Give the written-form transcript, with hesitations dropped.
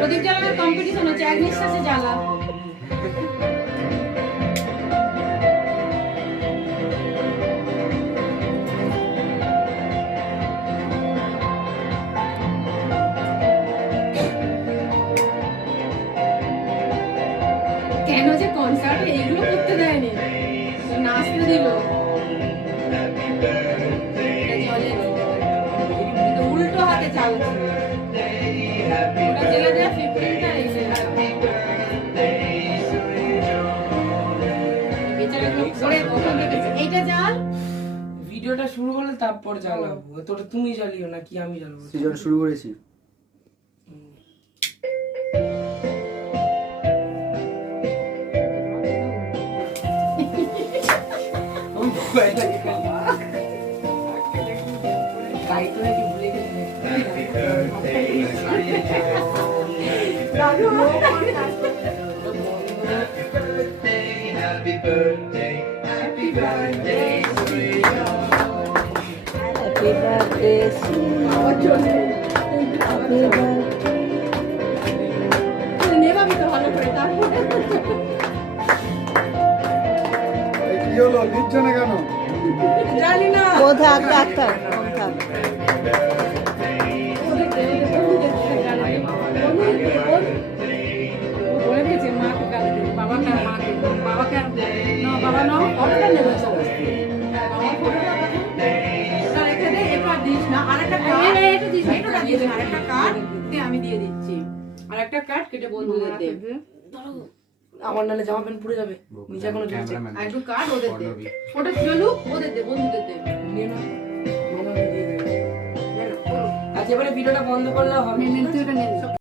প্রদীপ জ্বালানোর কম্পিটিশন হচ্ছে, এক নিঃশ্বাসে জ্বালা। কেন যে কনসার্টে এইগুলো করতে দেয়নি, নাচতে দিল। উল্টো হাতে চালছে, ওটা জেলা দেওয়া 15টা এইটা জাল। ভিডিওটা শুরু করলে তারপর জ্বালাবো, তোটা তুমি জ্বালিও না কি আমি জ্বালাবো? সিজন শুরু করেছি। নেভাবি তো ভালো করে, তারপরে কি হলো, দিচ্ছ না কেন? জানি না। ও থাক থাক থাক থাক। বলে দিয়েছে মাকে গালি দেবে, বাবাকে আর মাকে, বাবাকে আর না, বাবা না অর্ডারটা নেবে সব। আমার ফটোটা ওটা রেখে দে, এটা দিস না। আরেকটা কার্ড, এটা দিস, এটা দিয়ে দে। আরেকটা কার্ড আমি দিয়ে দিচ্ছি, আরেকটা কার্ড কেটে বন্ধুদের দে। আমার নালে জামা প্যান্ট পুড়ে যাবে, নিচে কোনো ঝুলছে। আর একটু কার্ড ওদের দে, ওটা চলুক, ওদের দে, বন্ধুদের দে। নিয়ে নাও, মামাকে দিয়ে দেবে। আচ্ছা এবারে ভিডিওটা বন্ধ করলে হবে। তুই এটা নে।